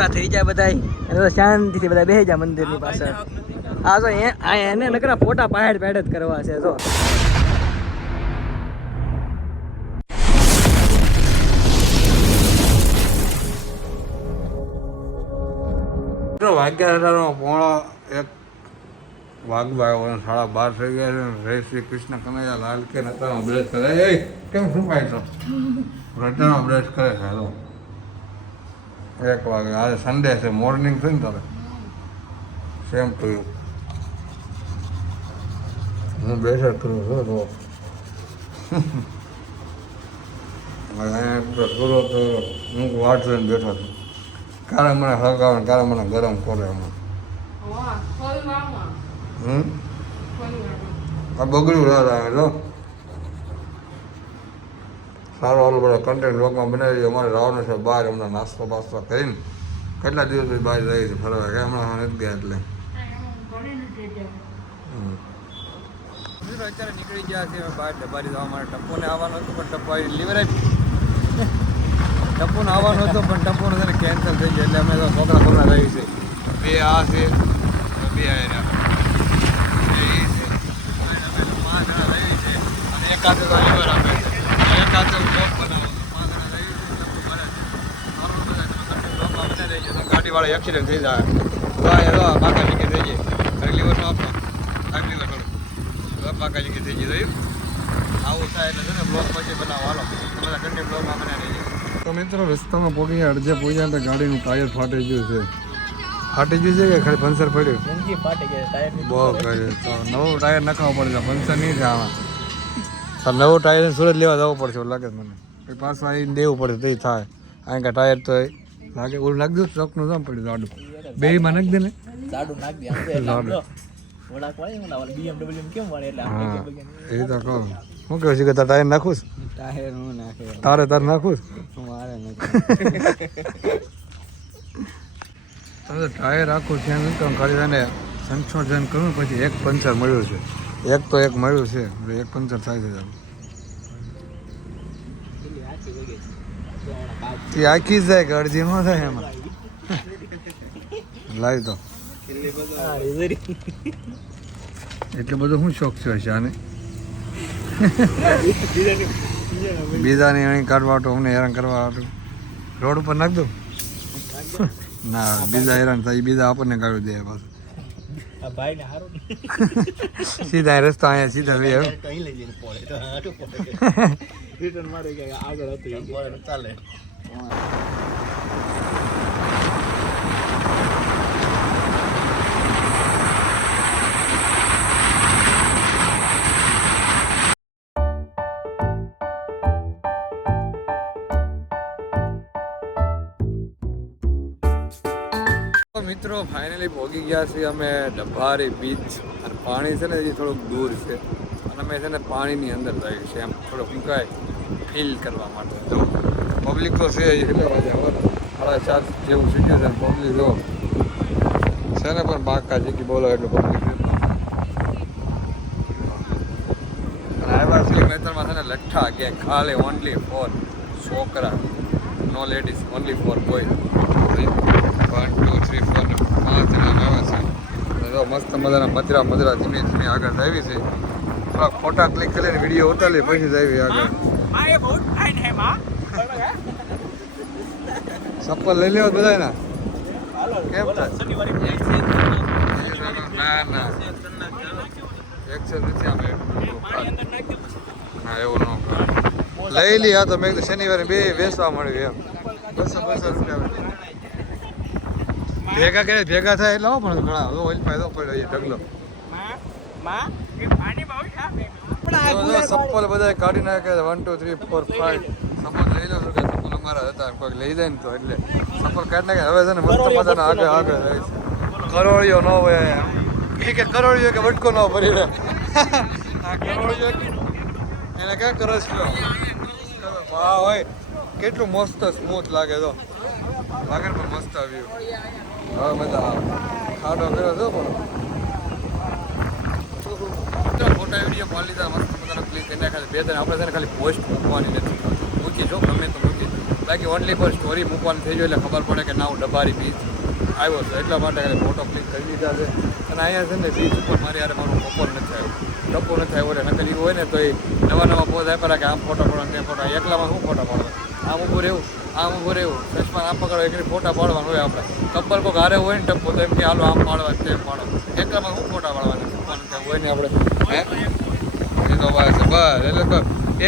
નવરા થઈ જાય બધા શાંતિથી બધા બેસી જાય મંદિરની પાસે. આ તો એને નકરા ફોટા પાડ જ કરવા છે. જો વાગ્યા પોણો 1 વાગવા 12:30 થઈ ગયા છે. જય શ્રી કૃષ્ણ કનૈયા લાલ કે રટાનો બ્રશ કરે. કેમ શું પાય તો રટાનો બ્રશ કરે છે. હેલો 1 વાગે. આજે સન્ડે છે, મોર્નિંગ છે ને તારે. Same to you. હું બેસે કરું છું તો પૂરો તો હું વાટ જોઈને બેઠો છું. કાલે મને હગાવે, કાલે મને ગરમ કરે. આ બગડ્યું રહ્યા લો. સારું હાલો બધા કન્ટેન્ટ બ્લોગમાં બનાવી. અમારે જવાનું છે બહાર. હમણાં નાસ્તો બાસ્તો કરીને કેટલા દિવસ પછી બહાર જઈએ છીએ ફરવા. કે હમણાં નથી ગયા એટલે અત્યારે નીકળી ગયા છે બહાર ડબ્બારી જવા માટે. ટપ્પોને આવવાનું હતું પણ ટપ્પો લીવરેજ ટપ્પોને આવવાનું હતું પણ ટપ્પોને છે ને કેન્સલ થઈ ગયું. એટલે અમે તો છોકરા રહી છે. 2 આ છે, 2 આ એક હાથે તો લીવર આપે છે, એક હાથે બ્લોક બનાવો. ગાડીવાળા એક્સિડન્ટ થઈ જાય તો પાકા લીકે થઈ જાય. લીવર નો આપો લીવર કરો પાકા લીકે થઈ જાય. આવું થાય એટલે છે ને બ્લોક પછી બનાવો. હાલો બધા કન્ટેન્ટ બ્લોગમાં બનાવી દઈએ. તો મિત્રો રસ્તામાં પહોંચી અડધે પહોંચ્યા તો ગાડીનું ટાયર ફાટી ગયું છે. ફાટી ગયું છે કે ખાલી પંચર પડ્યું? બહુ કર્યું તો નવું ટાયર નખાવવું પડે. પંચર નહીં થાય આમાં. નવું ટાયર સુરત લેવા જવું પડશે એવું લાગે મને. પાછું આવીને દેવું પડે તો થાય. કારણ કે ટાયર તો લાગે ઓલું નાખી દઉં ચોકનું જમ પડ્યું જાડું. બેમાં નાખી દે ને જાડું નાખી દે. એ તો કહું શું કહું છું કે તારે ટાયર નાખું? ટાયર હું નાખે તારે નાખું મારે તમે ટાયર આખું છે તો ખાલી તને સંશોધન કરું પછી એક પંચર મળ્યું છે. એક તો એક મળ્યું છે, એક પંચર થાય છે. તે આખી જ જાય કે અડધી ન થાય એમાં લાવી તો એટલે બધું શું શોખ છે આને બીજાને અહીં કાઢવા તો અમને હેરાન કરવા રોડ ઉપર નાખ દો. ના બીજા હેરાન થાય, બીજા આપણને કાઢી દે પાછું. સીધા રસ્તો અહીંયા સીધા ચાલે. મિત્રો ફાઇનલી પહોંચી ગયા છીએ અમે ડબ્બારી બીચ. અને પાણી છે ને હજી થોડુંક દૂર છે અને અમે છે ને પાણીની અંદર જઈએ છીએ એમ થોડુંક ઊંકાય ફીલ કરવા માટે. જો પબ્લિક તો છે એટલે 7:30 જેવું સિચ્યુએશન. પબ્લિક જો છે ને પણ બાકા જેટલી બોલો એટલું પબ્લિક છે. અને આવ્યા શ્રી મેતરમાં છે ને લઠ્ઠા કે ખાલી ઓનલી ફોર છોકરા, નો લેડીઝ, ઓનલી ફોર બોય. 1 2 3 4 5 જણા આવ્યા છે. જો મસ્ત મજાના મદરા ધીમે ધીમે આગળ આવી છે. થોડા ફોટા ક્લિક કરીને વિડીયો ઉતારી પછી જ આવી આગળ. ચપ્પલ લઈ લેવા બધા ના કેમ થાય? ના એક્સેલ નથી આમે. ના એવું ન કરે. લઈ લી. આ તો મેં કીધું શનિવારે 2 વેચવા મળ્યું એમ. 200 રૂપિયા ભેગા થાય એટલે પણ ઘણા ઓઇલ ફાયદો પડ્યો એ ઢગલો. ચપ્પલ બધા કાઢી નાખે. 1 2 3 4 5 ચપ્પલ લઈ લો છો કે ચપ્પલ અમારા હતા કોઈક લઈ જાય ને તો એટલે ચપ્પલ કાઢી નાખે. હવે છે ને મસ્ત મજાના આગળ રહે છે. કરોળિયો ન હોય કે કરોળિયો કે વટકો ન ભરી રહે. આ કરોળિયો એને ક્યાં કરો છો? વાહ હોય કેટલું મસ્ત સ્મૂથ લાગે તો લાગે પણ મસ્ત આવ્યું. હવે મજા આવે. ખાડો કર્યો છો પણ ફોટા વિડીયો પાડી લીધા મસ્ત મજાનો ક્લિક કરી નાખ્યા. 2 આપણે છે ને ખાલી પોસ્ટ મૂકવાની નથી. મૂકી જો ગમે તો મૂકી. બાકી ઓનલી પર સ્ટોરી મૂકવાની થઈ જાય એટલે ખબર પડે કે ના હું ડબારી બીચ આવ્યો છું એટલા માટે ખાલી ફોટો ક્લિક કરી દીધા છે. અને અહીંયા છે ને બીચ ઉપર મારી યાર મારું બપોર નથી આવ્યો, ટપ્પો નથી આવ્યો એટલે નકલી હોય ને તો એ નવા પોઝ આપ્યા કે આમ ફોટો પાડવા તે ફોટો, એકલામાં શું ફોટો પાડવા, આમ ઊભું રહેવું આમ ઊભું રહેવું, ચશ્મા આમ પકડો એક ફોટા પાડવાનું હોય આપણે. કપલ કોઈક હારે હોય ને ટપ્પો તો એમ કે હાલો આમ પાડવા તેમ પાડો, એકલામાં શું ફોટા પાડવાના હોય ને આપણે હે એ તો બસ એટલે તો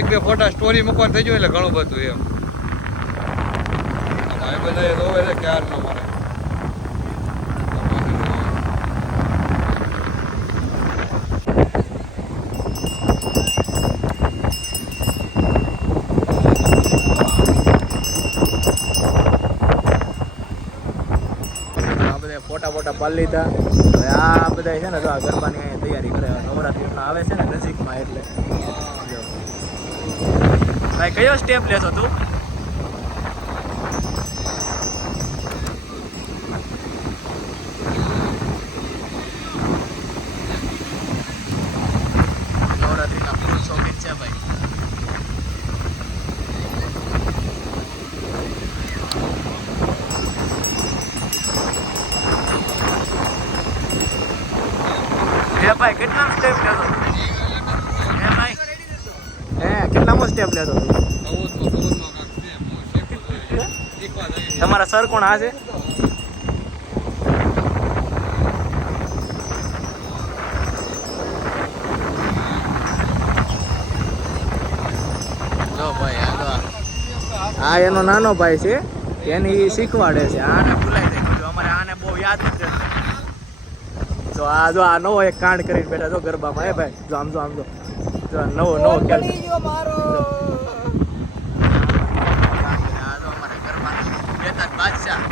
એક બે ફોટા સ્ટોરી મૂકવાનું થઈ ગયું એટલે ઘણું બધું એમ. એ બધા જોવે છે ક્યાર ન મારે ફોટા પાડી લીધા. હવે આ બધા છે ને તો આ ગરબાની અહીંયા તૈયારી કરે, નવરાત્રી હમણાં આવે છે ને નજીકમાં એટલે. ભાઈ કયો સ્ટેપ લેશો તું? નવરાત્રીના ફૂલ શોખીન છે ભાઈ. ભાઈ કેટલા સ્ટેપ લેતો? ભાઈ કેટલામો સ્ટેપ લેતો? તમારા સર કોણ આ છે? જો ભાઈ આ એનો નાનો ભાઈ છે, એને એ શીખવાડે છે. આને ભૂલાઈ જાય, અમારે આને બહુ યાદ નથી રહેતું. જો આ નવો એક કાંડ કરીને બેઠા છો ગરબામાં. હે ભાઈ જો આમ જો નવો ખેલ બાદશાહ.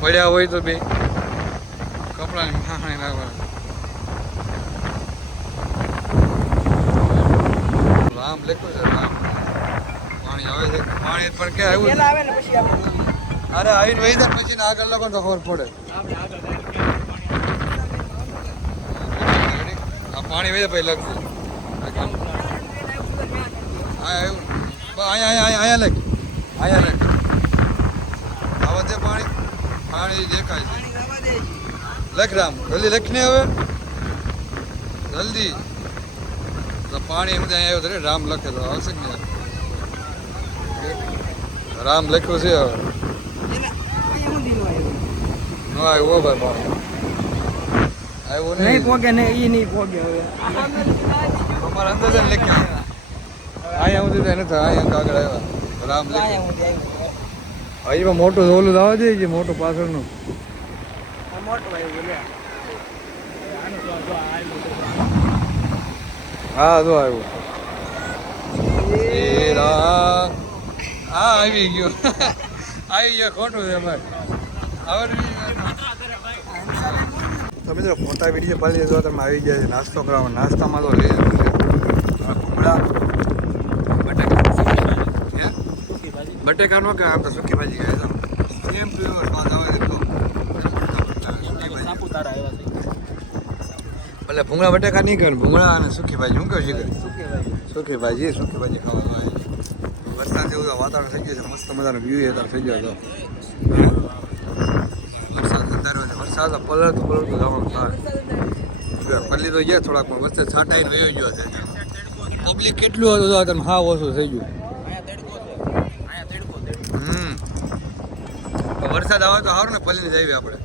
પડ્યા હોય તો બે કપડાની માખણી નાખવાનું. રામ લેખો છે રામ. પાણી આવે છે, પાણી પણ કે આવ્યું અરે આવીને વહી જાય પછી આગળ લખો તો ખબર પડે. આ પાણી વહી જાય પછી લખજો. અહીંયા લખ આવે છે પાણી. પાણી દેખાય છે. લખ રામ જલ્દી લખને હવે જલ્દી. તો પાણી એમ ત્યાં આવ્યું રામ લખે તો આવશે ને. રામ લખ્યું છે હવે ન આવ્યું ભાઈ પાણી આવ્યું નહીં પોગે ને એ નહીં પોગે. હવે અમારા અંદર જ લખ્યા અહીંયા સુધી નથી અહીંયા આગળ આવ્યા રામ લખ્યું. અહીંમાં મોટું ઓલું આવવા જોઈએ કે મોટું પાછળનું હા જો આવ્યું. હા આવી ગયો ખોટું છે અમારે. તો મિત્રો મોટા વિડીયો પાડી દીધો તમે આવી ગયા છે નાસ્તો કરવા. નાસ્તામાં તો લઈ ભૂંગળા બટેકાનો કે આમ તો સૂકી ભાજી ખાય તો સેમ પ્યોર સ્વાદ આવે છે. એટલે ભૂંગળા બટેકા નહીં કરે, ભૂંગળા અને સૂકી ભાજી શું કહું છે? સૂકી ભાજી ખાવા આવે. વરસાદ જેવું વાતાવરણ થઈ ગયું છે, મસ્ત મજાનો વ્યૂ અત્યારે થઈ ગયો હતો. વરસાદ અત્યારે વરસાદ પલળતું જવાનું થાય. પલ્લી તો ગયા થોડાક પણ વચ્ચે છાંટાઈને વયો ગયો છે. પબ્લિક કેટલું હતું તો તમે હા ઓછું થઈ ગયું. વરસાદ આવે તો સારું ને પલ્લી જઈએ આપણે.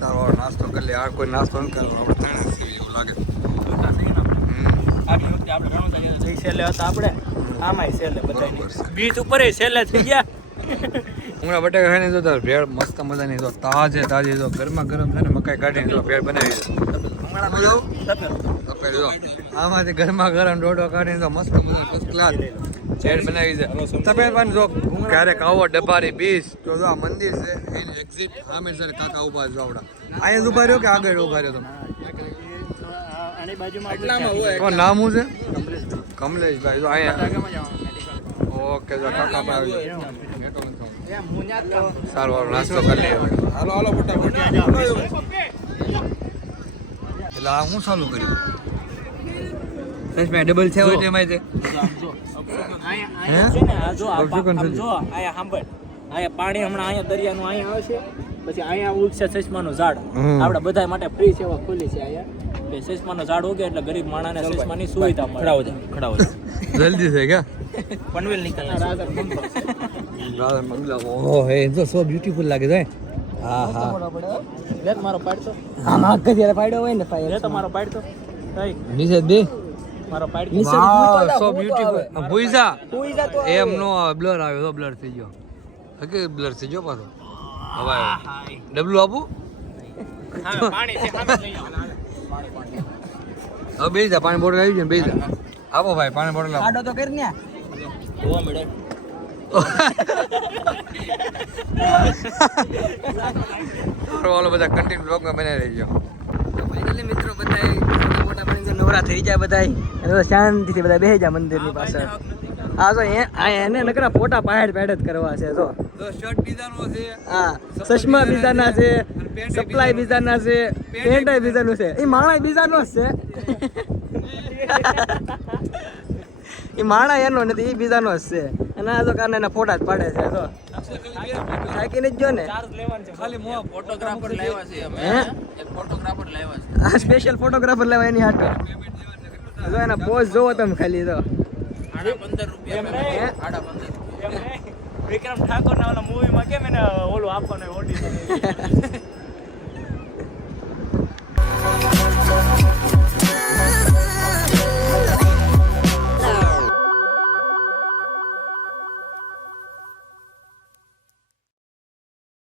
સારો નાસ્તો કરી લે. આ કોઈ નાસ્તો નથી કરવાનો આપણે ત્રણે એવું લાગે. બીચ ઉપર છેલ્લે થઈ ગયા. ભૂંગળા બટેકા ખાઈને જો ભેળ મસ્ત મજાની જો તાજી જો ગરમા ગરમ છે ને મકાઈ કાઢીને જો ભેળ બનાવી છે. આમાંથી ગરમા ગરમ ડોડો કાઢીને તો મસ્ત મજા ફર્સ્ટ ક્લાસ ભેળ બનાવી છે. તમે પણ જો ક્યારેક આવો ડબારી બીચ તો જો આ મંદિર છે એની એક્ઝિટ સામે સર કાકા ઉભા છે આવડા. અહીંયા જ ઉભા રહ્યો કે આગળ ઉભા રહ્યો તમે? કોણ નામ શું છે? કમલેશભાઈ જો અહીંયા ઓકે જો કાકા પણ આવી ગયો. સારું હાલો નાસ્તો કરી લઈએ હાલો હાલો ફટાફટ એટલે આ હું ચાલુ કર્યું સચમાં ડબલ છે હોય તેમાં તે પાણી હમણાં અહીંયા દરિયાનું અહીંયા આવશે પછી અહીંયા ઉગશે ચશ્માનું ઝાડ આપણા બધા માટે ફ્રી સેવા ખુલ્લી છે અહીંયા કે ચશ્માનું ઝાડ ઉગે એટલે ગરીબ માણસને ચશ્માની સુવિધા મળે. ખડાવો જલ્દી છે ક્યાં પનવેલ નીકળના રાધર બંગલા ઓહો હે તો સો બ્યુટીફુલ લાગે છે હા હા લે તમારો પાડતો આમાં કજેરા પાડ્યો હોય ને ફાયર લે તમારો પાડતો કઈ નીચે બે મારો પાડતો વાવ સો બ્યુટીફુલ ભૂઈસા પૂઈજા તો એમ નો બ્લર આવ્યો તો બ્લર થઈ ગયો હકે બ્લર થઈ ગયો પાછો હવે ડબલું આપું હા પાણી છે સામે લઈ આવો હવે બેસી જા પાણી બોટલ આવી ગયો બેસી જા આપો ભાઈ પાણી બોટલ આપો આડો તો કરી ને જોવા મળે વાલો બધા કન્ટિન્યુ બ્લોગમાં બનાવી રહેજો ફાઇનલી મિત્રો બધાય મોટા પાણી નવરા થઈ જાય બધાય અને શાંતિથી બધા બેસી જાય મંદિરની પાસે આ જો એને નકરા ફોટા પાડ જ કરવા છે જો શર્ટ બીજાનો છે હા ચશ્મા બીજાના છે સપ્લાય બીજાના છે પેન્ટ બીજાનું છે એ માણા બીજાનો જ છે એ માણા એનો નથી એ બીજાનો જ છે અને આ તો કારણે એના ફોટા જ પાડે છે જો થાકીને જ જો ને ચાર્જ લેવાનું છે ખાલી મો ફોટોગ્રાફર લાવ્યા છે અમે હે? એક ફોટોગ્રાફર લાવ્યા છે આ સ્પેશિયલ ફોટોગ્રાફર લેવા એની હાટો જો એના પોઝ જોવો તમે ખાલી તો ₹15 વિક્રમ ઠાકોર ના ઓલા મૂવીમાં કેમ એને ઓલું આપવાનું ઓડિશન